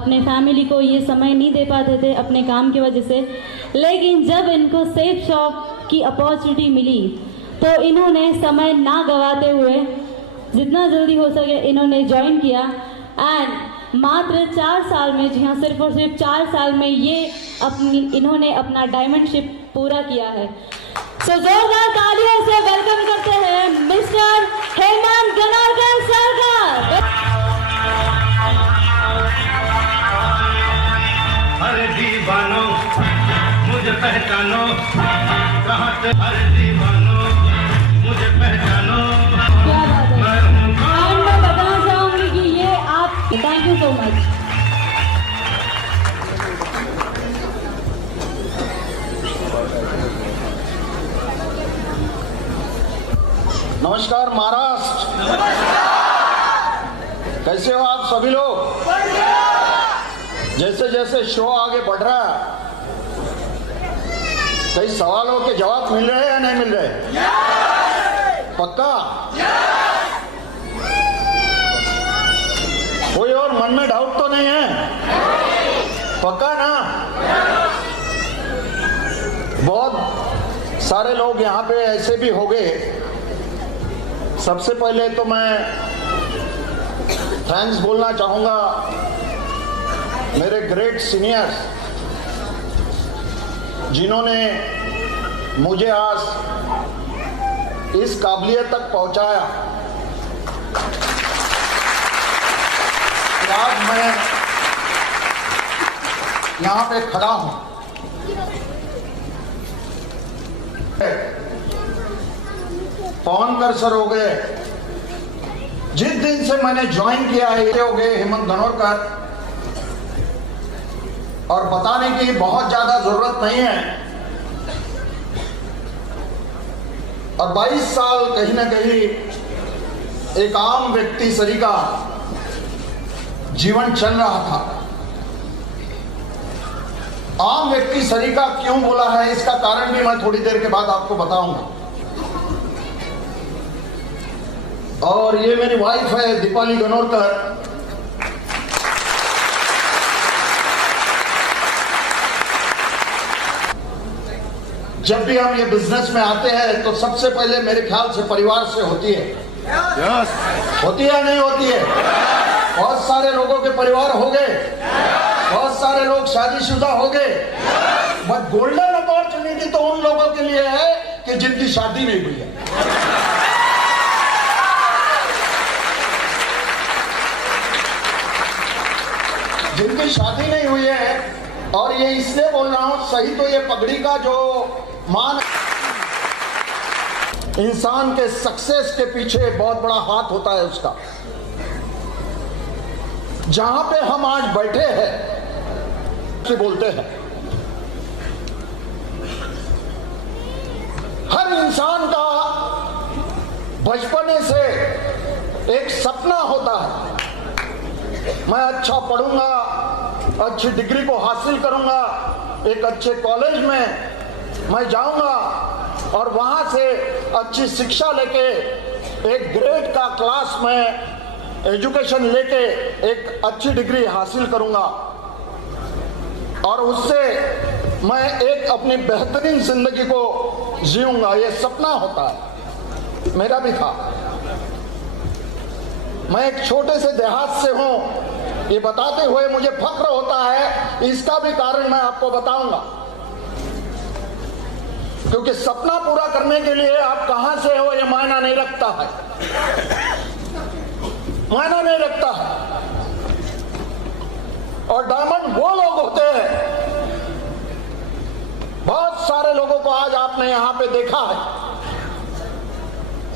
अपने फैमिली को ये समय नहीं दे पाते थे अपने काम की वजह से। लेकिन जब इनको सेफ शॉप की अपॉर्चुनिटी मिली तो इन्होंने समय ना गंवाते हुए जितना जल्दी हो सके इन्होंने ज्वाइन किया एंड मात्र 4 साल में, जी हाँ सिर्फ और सिर्फ 4 साल में ये इन्होंने अपना डायमंडशिप पूरा किया है। सो जोरदार तालियों से वेलकम करते हैं मिस्टर हेमंत गनोरकर सर का। अरे दीवानो मुझे पहचानो, कहाँ से अरे दीवानो मुझे पहचानो। क्या बात है। एंड मैं बताना चाहूंगी कि ये आप, थैंक यू सो मच। नमस्कार महाराष्ट्र, कैसे हो आप सभी लोग? जैसे जैसे शो आगे बढ़ रहा है कई सवालों के जवाब मिल रहे हैं या नहीं मिल रहे? पक्का? कोई और मन में डाउट तो नहीं है? पक्का ना? बहुत सारे लोग यहाँ पे ऐसे भी हो गए। सबसे पहले तो मैं थैंक्स बोलना चाहूंगा मेरे ग्रेट सीनियर्स जिन्होंने मुझे आज इस काबिलियत तक पहुंचाया कि आज मैं यहां पे खड़ा हूं। पवनकर सर हो गए, जिस दिन से मैंने ज्वाइन किया है ये हो गए हेमंत गनोरकर, और बताने की बहुत ज्यादा जरूरत नहीं है। और 22 साल कहीं ना कहीं एक आम व्यक्ति सरीका जीवन चल रहा था। आम व्यक्ति सरीका क्यों बोला है इसका कारण भी मैं थोड़ी देर के बाद आपको बताऊंगा। और ये मेरी वाइफ है दीपाली गनोरकर। जब भी हम ये बिजनेस में आते हैं तो सबसे पहले मेरे ख्याल से परिवार से होती है। होती है नहीं होती है? बहुत सारे लोगों के परिवार हो गए, बहुत सारे लोग शादीशुदा हो गए, बट गोल्डन अपॉर्चुनिटी तो उन लोगों के लिए है कि जिनकी शादी नहीं हुई है। जिनकी शादी नहीं हुई है, और ये इसलिए बोल रहा हूं, सही तो ये पगड़ी का जो मान, इंसान के सक्सेस के पीछे बहुत बड़ा हाथ होता है उसका। जहां पे हम आज बैठे हैं से बोलते हैं, हर इंसान का बचपने से एक सपना होता है, मैं अच्छा पढ़ूंगा, अच्छी डिग्री को हासिल करूंगा, एक अच्छे कॉलेज में मैं जाऊंगा और वहां से अच्छी शिक्षा लेके एक ग्रेड का क्लास में एजुकेशन लेके एक अच्छी डिग्री हासिल करूंगा और उससे मैं एक अपनी बेहतरीन जिंदगी को जीऊंगा। ये सपना होता है, मेरा भी था। मैं एक छोटे से देहात से हूं, ये बताते हुए मुझे फख्र होता है। इसका भी कारण मैं आपको बताऊंगा, क्योंकि सपना पूरा करने के लिए आप कहां से हो ये मायना नहीं रखता है, मायना नहीं रखता है। और डायमंड वो लोग होते हैं, बहुत सारे लोगों को आज आपने यहां पे देखा है,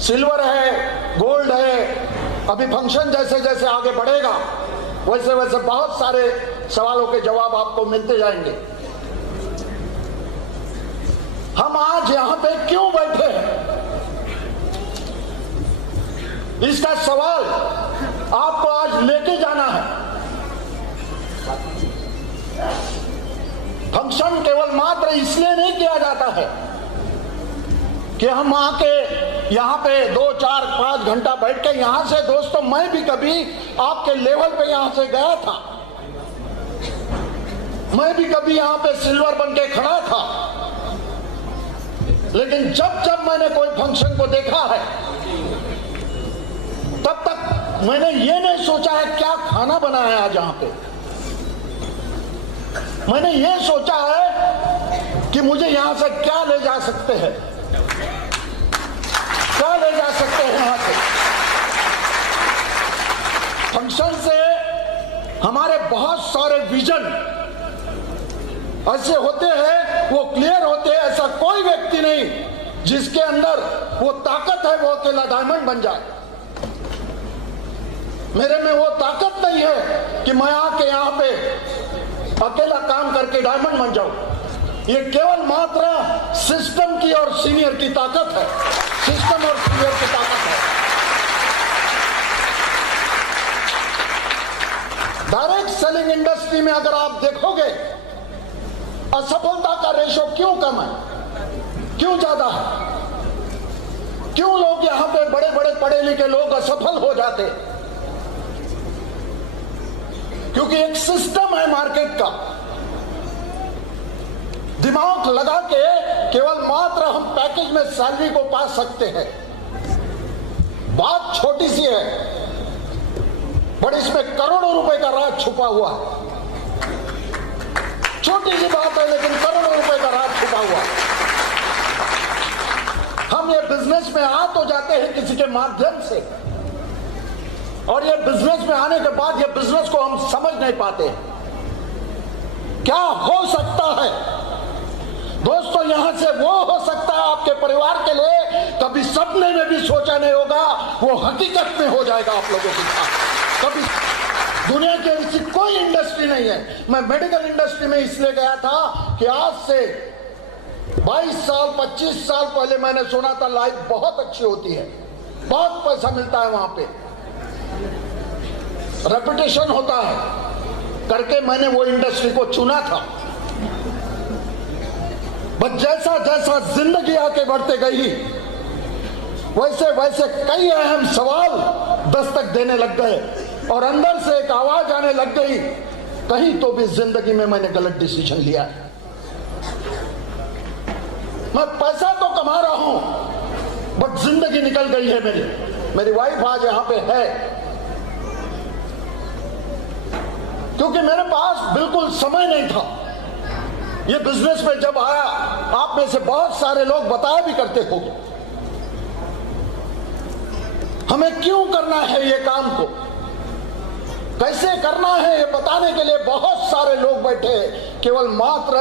सिल्वर है, गोल्ड है। अभी फंक्शन जैसे जैसे आगे बढ़ेगा वैसे वैसे बहुत सारे सवालों के जवाब आपको मिलते जाएंगे। हम आज यहां पे क्यों बैठे हैं, इसका सवाल आपको आज लेके जाना है। फंक्शन केवल मात्र इसलिए नहीं किया जाता है कि हम आके यहाँ पे 2, 4, 5 घंटा बैठ के, यहाँ से दोस्तों मैं भी कभी आपके लेवल पे यहाँ से गया था, मैं भी कभी यहां पे सिल्वर बन के खड़ा था, लेकिन जब जब मैंने कोई फंक्शन को देखा है, तब तक मैंने ये नहीं सोचा है क्या खाना बना है आज यहां पे। मैंने ये सोचा है कि मुझे यहां से क्या ले जा सकते हैं, क्या ले जा सकते हैं यहां से। फंक्शन से हमारे बहुत सारे विजन ऐसे होते हैं, वो क्लियर होते हैं। ऐसा कोई व्यक्ति नहीं जिसके अंदर वो ताकत है वो अकेला डायमंड बन जाए। मेरे में वो ताकत नहीं है कि मैं आके यहाँ पे अकेला काम करके डायमंड बन जाऊं। ये केवल मात्र सिस्टम की और सीनियर की ताकत है, सिस्टम और सीनियर की ताकत है। डायरेक्ट सेलिंग इंडस्ट्री में अगर आप देखोगे, असफलता का रेशो क्यों कम है, क्यों ज्यादा है, क्यों लोग यहां पे बड़े बड़े पढ़े लिखे लोग असफल हो जाते? क्योंकि एक सिस्टम है मार्केट का। दिमाग लगा के केवल मात्र हम पैकेज में सैलरी को पा सकते हैं। बात छोटी सी है, बट इसमें करोड़ों रुपए का राज छुपा हुआ है। छोटी सी बात है, लेकिन करोड़ों रुपए का राज छुपा हुआ है। हम ये बिजनेस में आ तो जाते हैं किसी के माध्यम से, और ये बिजनेस में आने के बाद ये बिजनेस को हम समझ नहीं पाते क्या हो सकता है। दोस्तों, यहां से वो हो सकता है आपके परिवार के लिए कभी सपने में भी सोचा नहीं होगा, वो हकीकत में हो जाएगा आप लोगों के साथ। कभी दुनिया की ऐसी कोई इंडस्ट्री नहीं है। मैं मेडिकल इंडस्ट्री में इसलिए गया था कि आज से 22 साल 25 साल पहले मैंने सुना था लाइफ बहुत अच्छी होती है, बहुत पैसा मिलता है वहां पे, रेपुटेशन होता है करके मैंने वो इंडस्ट्री को चुना था। बस जैसा जैसा जिंदगी आगे बढ़ते गई, वैसे वैसे कई अहम सवाल दस्तक देने लग गए और अंदर से एक आवाज आने लग गई, कहीं तो भी जिंदगी में मैंने गलत डिसीजन लिया है। मैं पैसा तो कमा रहा हूं, बट जिंदगी निकल गई है मेरी वाइफ आज यहां पे है, क्योंकि मेरे पास बिल्कुल समय नहीं था। ये बिजनेस में जब आया, आप में से बहुत सारे लोग बताया भी करते हो हमें क्यों करना है ये काम को, कैसे करना है ये बताने के लिए बहुत सारे लोग बैठे हैं। केवल मात्र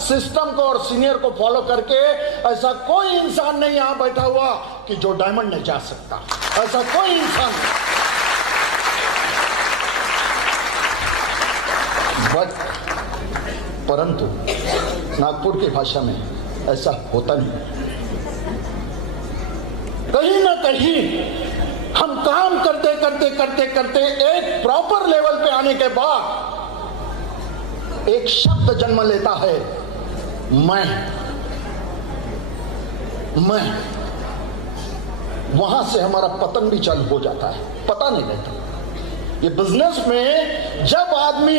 सिस्टम को और सीनियर को फॉलो करके ऐसा कोई इंसान नहीं यहां बैठा हुआ कि जो डायमंड नहीं जा सकता, ऐसा कोई इंसान नहीं। परंतु नागपुर की भाषा में ऐसा होता नहीं। कहीं ना कहीं हम काम करते करते करते करते एक प्रॉपर लेवल पे आने के बाद एक शब्द जन्म लेता है, मैं। वहां से हमारा पतन भी चालू हो जाता है, पता नहीं रहता। ये बिजनेस में जब आदमी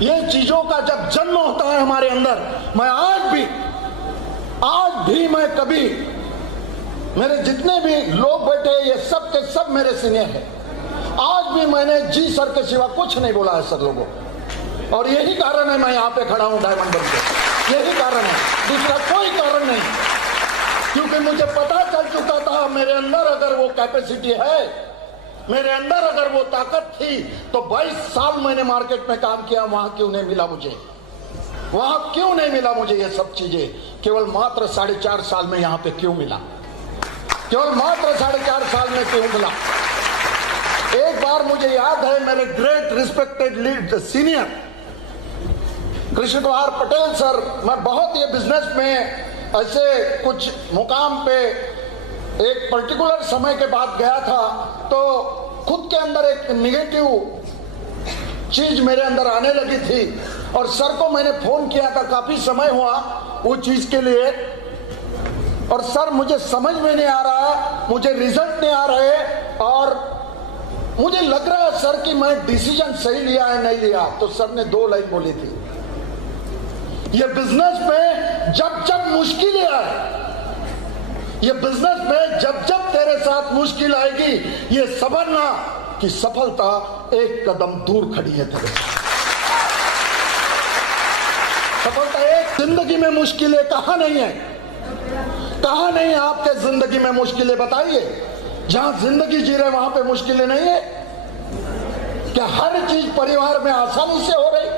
ये चीजों का जब जन्म होता है हमारे अंदर, मैं आज भी मैं कभी, मेरे जितने भी लोग बैठे ये सब के सब मेरे सीनियर हैं, आज भी मैंने जी सर के सिवा कुछ नहीं बोला है सर लोगों, और यही कारण है मैं यहाँ पे खड़ा हूँ डायमंड बन के। यही कारण है, दूसरा कोई कारण नहीं, क्योंकि मुझे पता चल चुका था मेरे अंदर अगर वो कैपेसिटी है, मेरे अंदर अगर वो ताकत थी, तो 22 साल मैंने मार्केट में काम किया, वहां क्यों नहीं मिला मुझे, वहां क्यों नहीं मिला मुझे ये सब चीजें। केवल मात्र 4.5 साल में यहाँ पे क्यों मिला, केवल मात्र 4.5 साल में क्यों मिला। एक बार मुझे याद है, मेरे great respected lead senior Krishna Kumar Patel sir, मैं बहुत ये बिजनेस में ऐसे कुछ मुकाम पे एक पर्टिकुलर समय के बाद गया था, तो खुद के अंदर एक निगेटिव चीज मेरे अंदर आने लगी थी, और सर को मैंने फोन किया था, काफी समय हुआ वो चीज के लिए, और सर मुझे समझ में नहीं आ रहा, मुझे रिजल्ट नहीं आ रहे, और मुझे लग रहा है सर कि मैं डिसीजन सही लिया है नहीं लिया। तो सर ने 2 लाइन बोली थी, ये बिजनेस में जब जब मुश्किलें आए, ये बिजनेस में जब जब तेरे साथ मुश्किल आएगी, ये समझना कि सफलता एक कदम दूर खड़ी है तेरे साथ। सफलता एक जिंदगी में मुश्किलें कहां नहीं है, कहां नहीं है आपके जिंदगी में मुश्किलें, बताइए। जहां जिंदगी जी रहे वहां पे मुश्किलें नहीं है क्या? हर चीज परिवार में आसानी से हो रही?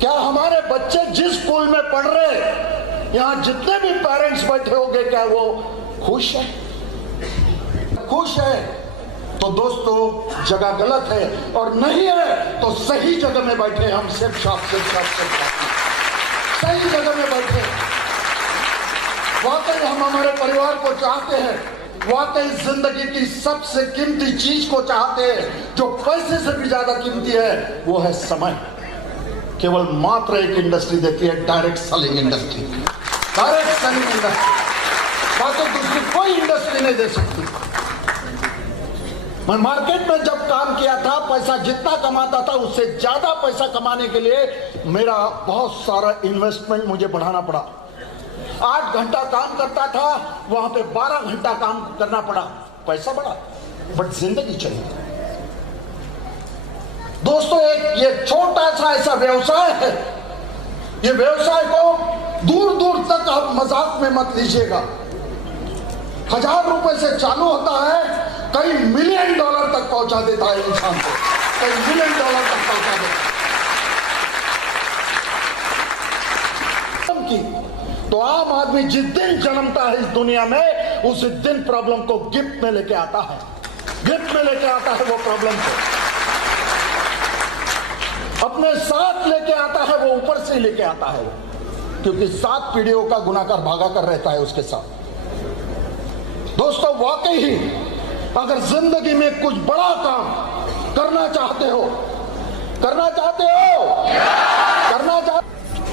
क्या हमारे बच्चे जिस स्कूल में पढ़ रहे, यहां जितने भी पेरेंट्स बैठे होंगे, क्या वो खुश है? खुश है तो दोस्तों जगह गलत है, और नहीं है तो सही जगह में बैठे हम। सिर्फ सही जगह में बैठे। वाकई हम हमारे परिवार को चाहते हैं, वाकई जिंदगी की सबसे कीमती चीज को चाहते हैं, जो पैसे से भी ज्यादा कीमती है, वो है समय। केवल मात्र एक इंडस्ट्री देती है, direct selling industry, direct selling industry. बाकी दूसरी कोई इंडस्ट्री नहीं दे सकती। मैं मार्केट में जब काम किया था, पैसा जितना कमाता था उससे ज्यादा पैसा कमाने के लिए मेरा बहुत सारा इन्वेस्टमेंट मुझे बढ़ाना पड़ा। 8 घंटा काम करता था, वहां पे 12 घंटा काम करना पड़ा। पैसा बढ़ा बट जिंदगी चली। दोस्तों एक ये छोटा सा ऐसा व्यवसाय है, ये व्यवसाय को दूर दूर तक आप मजाक में मत लीजिएगा। 1000 रुपए से चालू होता है, कई $1,000,000 तक पहुंचा देता है इंसान को, कई $1,000,000 तक पहुंचा देता है। तो आम आदमी जिस दिन जन्मता है इस दुनिया में, उस दिन प्रॉब्लम को गिफ्ट में लेके आता है, गिफ्ट में लेके आता है वो प्रॉब्लम को, अपने साथ लेके आता है, वो ऊपर से लेके आता है, क्योंकि 7 पीढ़ियों का गुनाहगार भागा कर रहता है उसके साथ। दोस्तों वाकई ही अगर जिंदगी में कुछ बड़ा काम करना चाहते हो, करना चाहते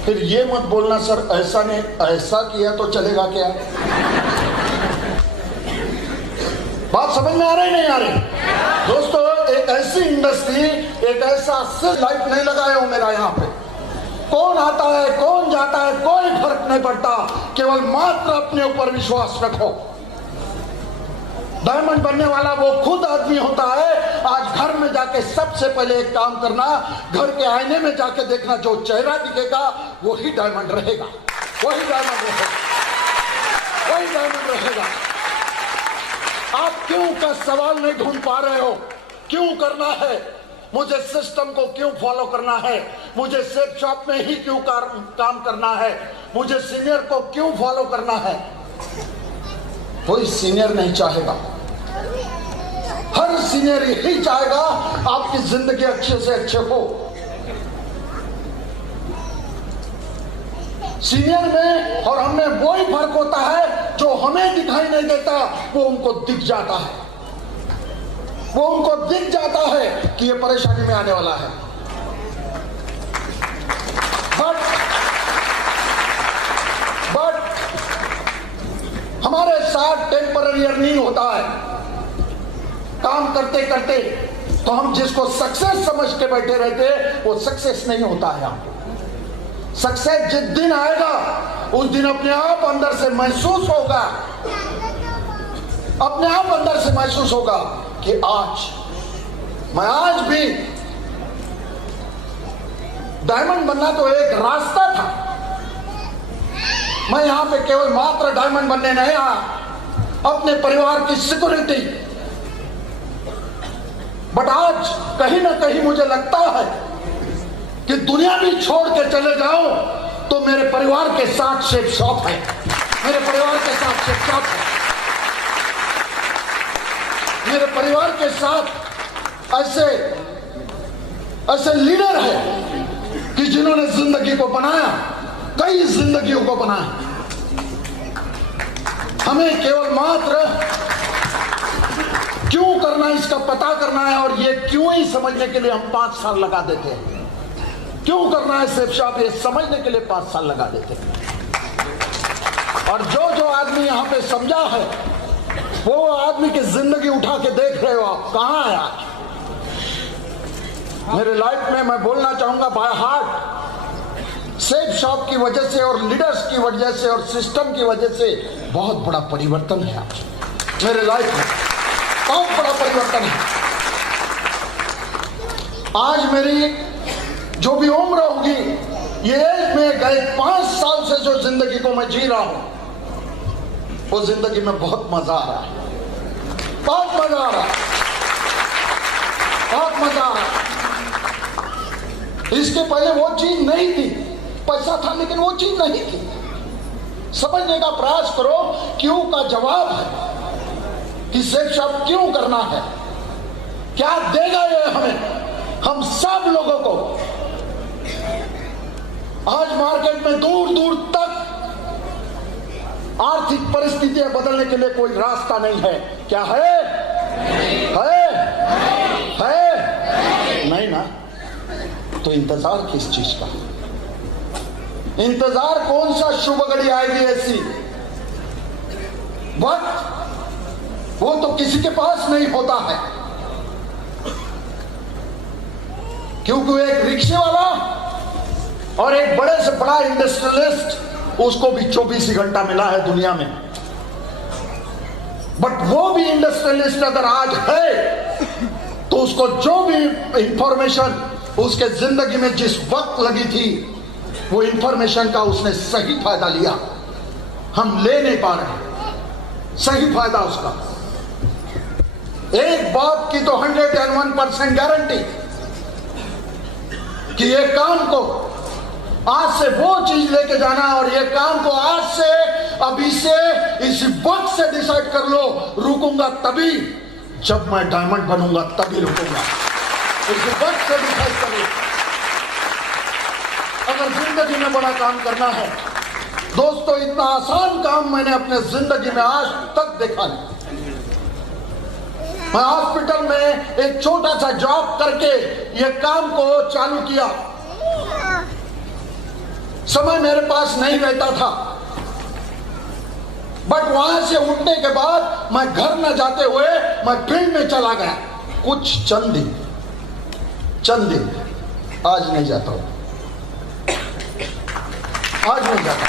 फिर ये मत बोलना सर ऐसा नहीं, ऐसा किया तो चलेगा क्या? बात समझ में आ रही नहीं आ रही? दोस्तों एक ऐसी इंडस्ट्री, एक ऐसा लाइफ नहीं लगाया हूं मेरा यहाँ पे। कौन आता है कौन जाता है कोई फर्क नहीं पड़ता, केवल मात्र अपने ऊपर विश्वास रखो। डायमंड बनने वाला वो खुद आदमी होता है। आज घर में जाके सबसे पहले एक काम करना, घर के आईने में जाके देखना, जो चेहरा दिखेगा वही डायमंड रहेगा, वही डायमंड रहेगा, वही डायमंड रहेगा। आप क्यों का सवाल नहीं ढूंढ पा रहे हो? क्यों करना है? मुझे सिस्टम को क्यों फॉलो करना है? मुझे सेफ शॉप में ही क्यों काम करना है? मुझे सीनियर को क्यों फॉलो करना है? कोई सीनियर नहीं चाहेगा, हर सीनियर यही चाहेगा आपकी जिंदगी अच्छे से अच्छे हो। सीनियर में और हमें वही फर्क होता है, जो हमें दिखाई नहीं देता वो उनको दिख जाता है, वो उनको दिख जाता है कि ये परेशानी में आने वाला है। बट हमारे साथ टेम्पररी अर्निंग होता है काम करते करते, तो हम जिसको सक्सेस समझ के बैठे रहते वो सक्सेस नहीं होता है। सक्सेस जिस दिन आएगा उस दिन अपने आप अंदर से महसूस होगा, अपने आप अंदर से महसूस होगा कि आज भी डायमंड बनना तो एक रास्ता था। मैं यहां पे केवल मात्र डायमंड बनने नहीं आया, अपने परिवार की सिक्योरिटी। बट आज कहीं ना कहीं मुझे लगता है कि दुनिया भी छोड़ के चले जाऊं तो मेरे परिवार के साथ सेफ शॉप है, मेरे परिवार के साथ सेफ शॉप है, मेरे परिवार के साथ ऐसे लीडर है कि जिन्होंने जिंदगी को बनाया, कई जिंदगियों को बनाया। हमें केवल मात्र क्यों करना है इसका पता करना है, और ये क्यों ही समझने के लिए हम 5 साल लगा देते हैं। क्यों करना है सेफ शॉप, ये समझने के लिए 5 साल लगा देते हैं। और जो आदमी यहां पे समझा है, वो आदमी की जिंदगी उठा के देख रहे हो आप, कहां है आज? मेरे लाइफ में मैं बोलना चाहूंगा बाय हार्ट, सेफ शॉप की वजह से और लीडर्स की वजह से और सिस्टम की वजह से बहुत बड़ा परिवर्तन है आज मेरे लाइफ में, बहुत बड़ा परिवर्तन है। आज मेरी जो भी उम्र होगी, ये एज में गए 5 साल से जो जिंदगी को मैं जी रहा हूं, वो जिंदगी में बहुत मजा आ रहा है, बहुत मजा आ रहा है, बहुत मजा आ रहा है। इसके पहले वो चीज नहीं थी, पैसा था लेकिन वो चीज नहीं थी। समझने का प्रयास करो, क्यों का जवाब है कि सेफ शॉप क्यों करना है, क्या देगा ये हमें, हम सब लोगों को। आज मार्केट में दूर दूर तक आर्थिक परिस्थितियां बदलने के लिए कोई रास्ता नहीं है। क्या है? नहीं ना, तो इंतजार किस चीज का? इंतजार कौन सा शुभ घड़ी आएगी ऐसी? वक्त वो तो किसी के पास नहीं होता है, क्योंकि एक रिक्शे वाला और एक बड़े से बड़ा इंडस्ट्रियलिस्ट, उसको भी 24 ही घंटा मिला है दुनिया में। बट वो भी इंडस्ट्रियलिस्ट अगर आज है तो उसको जो भी इंफॉर्मेशन उसके जिंदगी में जिस वक्त लगी थी, वो इंफॉर्मेशन का उसने सही फायदा लिया। हम ले नहीं पा रहे सही फायदा उसका। एक बात की तो 101% गारंटी कि ये काम को आज से वो चीज लेके जाना, और ये काम को आज से, अभी से, इसी वक्त से डिसाइड कर लो, रुकूंगा तभी जब मैं डायमंड बनूंगा, तभी रुकूंगा। इसी वक्त से डिसाइड कर लो। अगर जिंदगी में बड़ा काम करना है दोस्तों, इतना आसान काम मैंने अपने जिंदगी में आज तक देखा नहीं। मैं हॉस्पिटल में एक छोटा सा जॉब करके ये काम को चालू किया। समय मेरे पास नहीं रहता था, बट वहां से उठने के बाद मैं घर न जाते हुए मैं फील्ड में चला गया। कुछ चंद दिन, आज नहीं जाता हूं, आज नहीं जाता।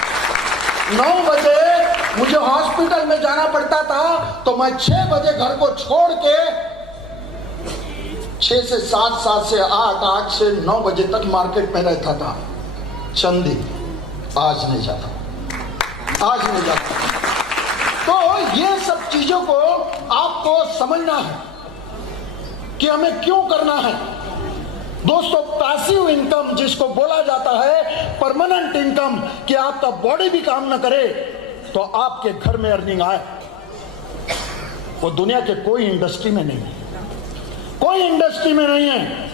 9 बजे मुझे हॉस्पिटल में जाना पड़ता था, तो मैं 6 बजे घर को छोड़ के 6 से 7, 7 से 8, 8 से 9 बजे तक मार्केट में रहता था। चंदी आज नहीं जाता, आज नहीं जाता। तो ये सब चीजों को आपको समझना है कि हमें क्यों करना है। दोस्तों, पैसिव इनकम जिसको बोला जाता है, परमानेंट इनकम, कि आपका बॉडी भी काम ना करे तो आपके घर में अर्निंग आए, वो दुनिया के कोई इंडस्ट्री में नहीं है, कोई इंडस्ट्री में नहीं है।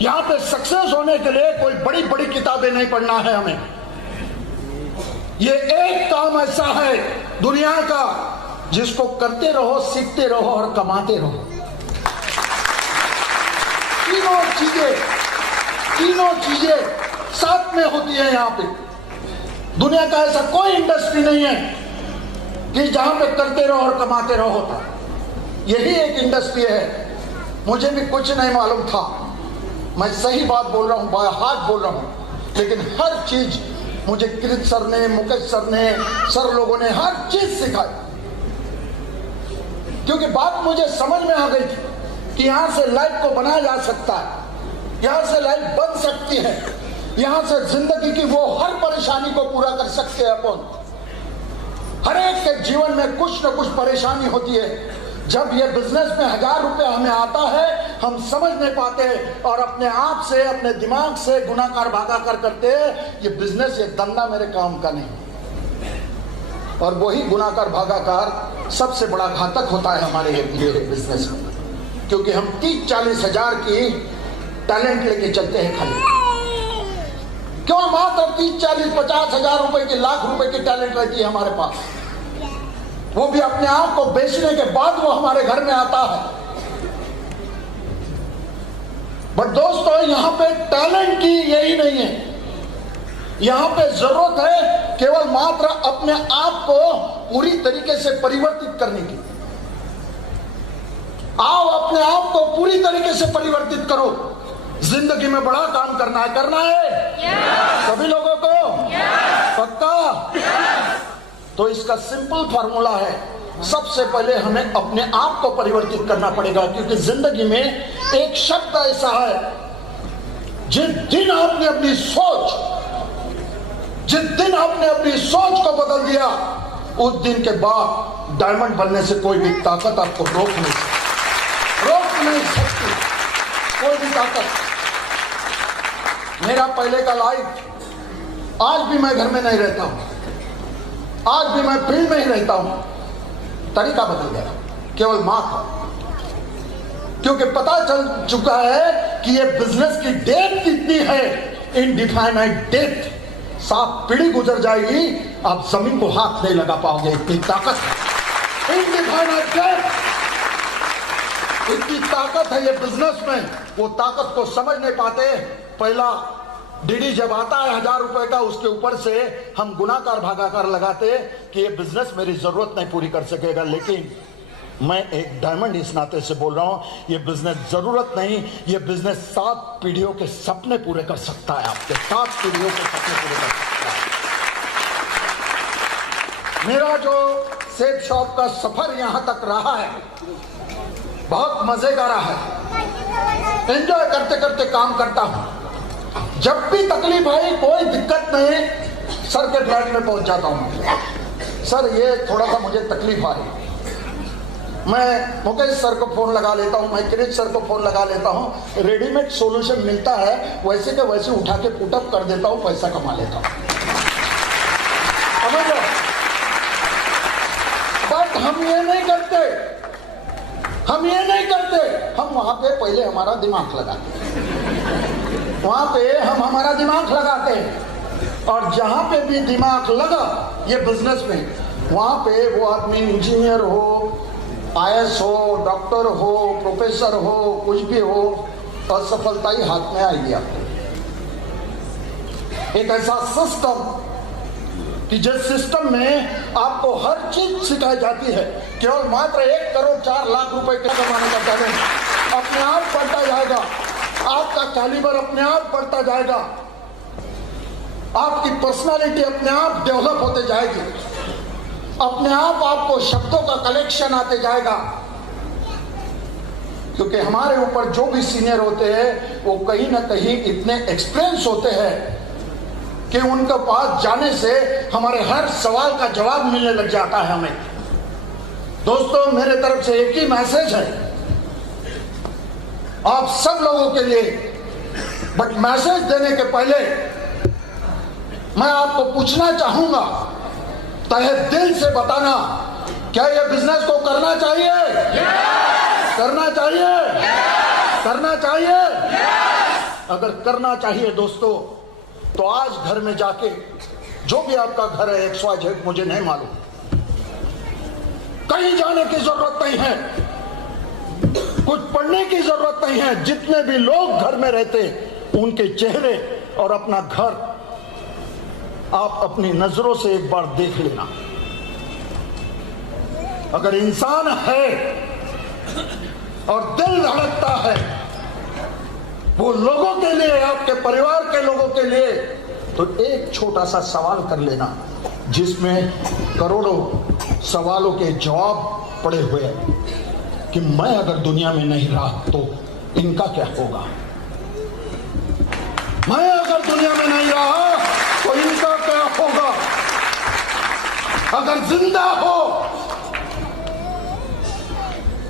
यहां पे सक्सेस होने के लिए कोई बड़ी बड़ी किताबें नहीं पढ़ना है हमें। ये एक काम ऐसा है दुनिया का जिसको करते रहो, सीखते रहो और कमाते रहो। तीनों चीजें साथ में होती है यहां पे। दुनिया का ऐसा कोई इंडस्ट्री नहीं है कि जहां पे करते रहो और कमाते रहो होता। यही एक इंडस्ट्री है। मुझे भी कुछ नहीं मालूम था, मैं सही बात बोल रहा हूं, बाय हार्ट बोल रहा हूं, लेकिन हर चीज मुझे किरित सर ने, मुकेश सर ने, सर लोगों ने हर चीज सिखाई, क्योंकि बात मुझे समझ में आ गई थी कि यहां से लाइफ को बनाया जा सकता है, यहां से लाइफ बन सकती है, यहां से जिंदगी की वो हर परेशानी को पूरा कर सकते हैं अपन। हर एक के जीवन में कुछ न कुछ परेशानी होती है। जब ये बिजनेस में 1000 रुपए हमें आता है, हम समझ नहीं पाते और अपने आप से, अपने दिमाग से गुनाकार भागाकार करते हैं, ये बिजनेस, ये धंधा मेरे काम का नहीं। और वही गुनाकार भागाकार सबसे बड़ा घातक होता है हमारे ये बिजनेस में, क्योंकि हम 30-40 हजार की टैलेंट लेके चलते हैं खाली। क्यों? मात्र 30-40-50 हजार रुपए की, लाख रुपए की टैलेंट रहती है हमारे पास, वो भी अपने आप को बेचने के बाद वो हमारे घर में आता है। बट दोस्तों, यहां पे टैलेंट की यही नहीं है, यहां पे जरूरत है केवल मात्र अपने आप को पूरी तरीके से परिवर्तित करने की। आओ अपने आप को पूरी तरीके से परिवर्तित करो। जिंदगी में बड़ा काम करना है सभी लोगों को पक्का। तो इसका सिंपल फार्मूला है, सबसे पहले हमें अपने आप को परिवर्तित करना पड़ेगा, क्योंकि जिंदगी में एक शब्द ऐसा है, जिस दिन आपने अपनी सोच को बदल दिया, उस दिन के बाद डायमंड बनने से कोई भी ताकत आपको रोक नहीं सकती कोई भी ताकत। मेरा पहले का लाइफ, आज भी मैं घर में नहीं रहता हूं, आज भी मैं फील्ड में ही रहता हूं, तरीका बदल गया केवल मां का, क्योंकि पता चल चुका है कि ये बिजनेस की डेप्थ कितनी है, इनडिफाइनाइट डेप्थ। 7 पीढ़ी गुजर जाएगी, आप जमीन को हाथ नहीं लगा पाओगे, इतनी ताकत है इनडिफाइनाइट डेप्थ, इतनी ताकत है ये बिजनेस में। वो ताकत को समझ नहीं पाते। पहला डीडी जब आता है 1000 रुपए का, उसके ऊपर से हम गुणाकार भागाकार लगाते कि ये बिजनेस मेरी जरूरत नहीं पूरी कर सकेगा। लेकिन मैं एक डायमंड इस नाते से बोल रहा हूं, ये बिजनेस जरूरत नहीं, ये बिजनेस 7 पीढ़ियों के सपने पूरे कर सकता है, आपके 7 पीढ़ियों के सपने पूरे कर सकता है। मेरा जो सेब शॉप का सफर यहां तक रहा है, बहुत मजे का रहा है, एंजॉय करते करते काम करता हूं। जब भी तकलीफ आई, कोई दिक्कत नहीं, सर के फ्लैट में पहुंच जाता हूं, सर ये थोड़ा सा मुझे तकलीफ आ रही, मैं मुकेश सर को फोन लगा लेता हूं, मैं क्रिश सर को फोन लगा लेता हूं, रेडीमेड सॉल्यूशन मिलता है, वैसे के वैसे उठा के पुटअप कर देता हूं, पैसा कमा लेता हूं, समझ लो। बट हम ये नहीं करते, हम वहां पे पहले हमारा दिमाग लगाते, वहां पे हम हमारा दिमाग लगाते हैं, और जहां पे भी दिमाग लगा ये बिजनेस में, वहां पे वो आदमी इंजीनियर हो, IAS हो, डॉक्टर हो, प्रोफेसर हो, कुछ भी हो, असफलता ही हाथ में आएगी आपको। एक ऐसा सिस्टम कि जिस सिस्टम में आपको हर चीज सिखाई जाती है, केवल मात्र 1 करोड़ 4 लाख रुपए का कमाने का टैलेंट अपने आप बढ़ता जाएगा, आपका कैलिबर अपने आप बढ़ता जाएगा, आपकी पर्सनालिटी अपने आप डेवलप होते जाएगी, अपने आप आपको शब्दों का कलेक्शन आते जाएगा। क्योंकि हमारे ऊपर जो भी सीनियर होते हैं वो कहीं ना कहीं इतने एक्सपीरियंस होते हैं कि उनके पास जाने से हमारे हर सवाल का जवाब मिलने लग जाता है हमें। दोस्तों, मेरे तरफ से एक ही मैसेज है आप सब लोगों के लिए, बट मैसेज देने के पहले मैं आपको पूछना चाहूंगा, तहे दिल से बताना, क्या यह बिजनेस को करना चाहिए? करना चाहिए? करना चाहिए? अगर करना चाहिए दोस्तों, तो आज घर में जाके, जो भी आपका घर है XYZ, मुझे नहीं मालूम, कहीं जाने की जरूरत नहीं है, कुछ पढ़ने की जरूरत नहीं है, जितने भी लोग घर में रहते उनके चेहरे और अपना घर आप अपनी नजरों से एक बार देख लेना। अगर इंसान है और दिल धड़कता है, वो लोगों के लिए, आपके परिवार के लोगों के लिए, तो एक छोटा सा सवाल कर लेना जिसमें करोड़ों सवालों के जवाब पड़े हुए हैं कि मैं अगर दुनिया में नहीं रहा तो इनका क्या होगा, मैं अगर दुनिया में नहीं रहा तो इनका क्या होगा, अगर जिंदा हो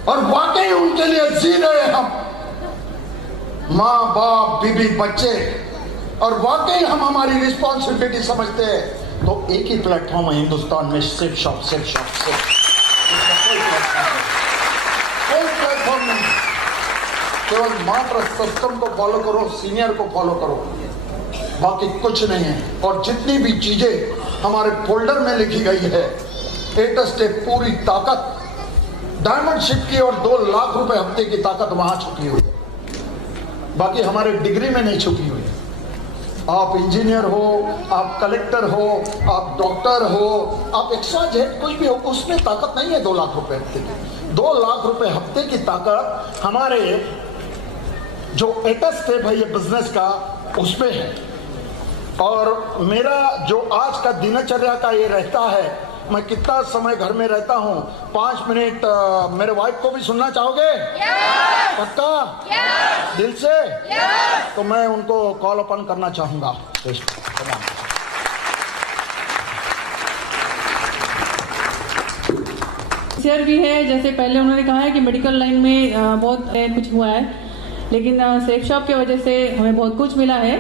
और वाकई उनके लिए जी रहे हम, माँ बाप बीबी बच्चे, और वाकई हम हमारी रिस्पॉन्सिबिलिटी समझते हैं, तो एक ही प्लेटफॉर्म है हिंदुस्तान में, सेब शॉप, सेब शॉप, सेब। कोई प्लेटफॉर्म नहीं, केवल मात्र सिस्टम को फॉलो करो, सीनियर को फॉलो करो, बाकी कुछ नहीं है। और जितनी भी चीजें हमारे फोल्डर में लिखी गई है, A स्टेप पूरी ताकत डायमंड शिप की और 2 लाख रुपए हफ्ते की ताकत वहां छुपी हुई है, बाकी हमारे डिग्री में नहीं छुपी हुई। आप इंजीनियर हो, आप कलेक्टर हो, आप डॉक्टर हो, आप एक्स्ट्रा जेड कोई भी हो, उसमें ताकत नहीं है 2 लाख रुपए हफ्ते की। 2 लाख रुपए हफ्ते की ताकत हमारे जो एटा स्टेप है ये बिजनेस का, उसमें है। और मेरा जो आज का दिनचर्या का ये रहता है, मैं कितना समय घर में रहता हूँ, 5 मिनट मेरे वाइफ को भी सुनना चाहोगे? पक्का? दिल से? तो मैं उनको कॉल ओपन करना चाहूंगा। सिंसियर भी है, जैसे पहले उन्होंने कहा है कि मेडिकल लाइन में बहुत कुछ हुआ है, लेकिन सेफ शॉप की वजह से हमें बहुत कुछ मिला है।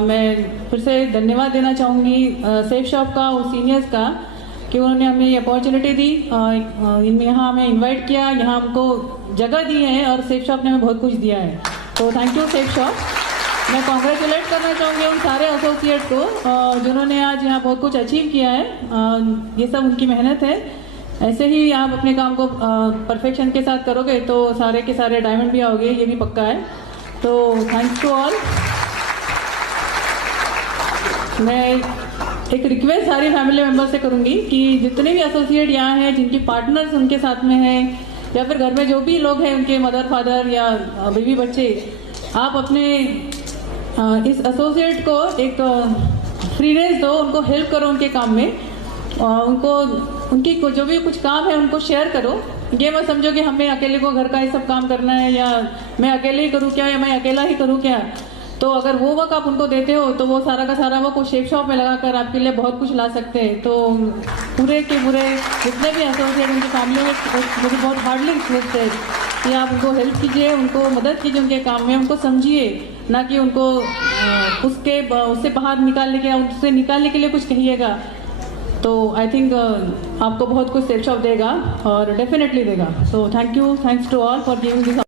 मैं फिर से धन्यवाद देना चाहूँगी सेफ शॉप का और सीनियर्स का कि उन्होंने हमें ये अपॉर्चुनिटी दी, यहाँ हमें इनवाइट किया, यहाँ हमको जगह दी है और सेफ शॉप ने हमें बहुत कुछ दिया है। तो थैंक यू सेफ शॉप। मैं कॉन्ग्रेचुलेट करना चाहूँगी उन सारे एसोसिएट को जिन्होंने आज यहाँ बहुत कुछ अचीव किया है। ये सब उनकी मेहनत है। ऐसे ही आप अपने काम को परफेक्शन के साथ करोगे तो सारे के सारे डायमंड भी आओगे, ये भी पक्का है। तो थैंक्स टू ऑल। मैं एक रिक्वेस्ट सारी फैमिली मेम्बर से करूंगी कि जितने भी एसोसिएट यहाँ हैं, जिनके पार्टनर्स उनके साथ में हैं या फिर घर में जो भी लोग हैं, उनके मदर फादर या बेबी बच्चे, आप अपने इस एसोसिएट को एक फ्रीनेस दो, उनको हेल्प करो उनके काम में, उनको उनकी जो भी कुछ काम है उनको शेयर करो। ये मत समझो कि हमें अकेले को घर का ये सब काम करना है या मैं अकेले ही करूँ क्या या मैं अकेला ही करूँ क्या। तो अगर वो वर्क आप उनको देते हो तो वो सारा का सारा वर्क शेप शॉप में लगाकर आपके लिए बहुत कुछ ला सकते हैं। तो पूरे के पूरे जितने भी एसोसिएट उनकी फैमिली में मुझे बहुत हार्डली रिक्वेस्ट है कि आप उनको हेल्प कीजिए, उनको मदद कीजिए उनके काम में, उनको समझिए, ना कि उनको उससे बाहर निकालने के, उससे निकालने के लिए कुछ कहिएगा। तो आई थिंक आपको बहुत कुछ सेफ शॉप देगा और डेफिनेटली देगा। So thank you, thanks to all for giving this.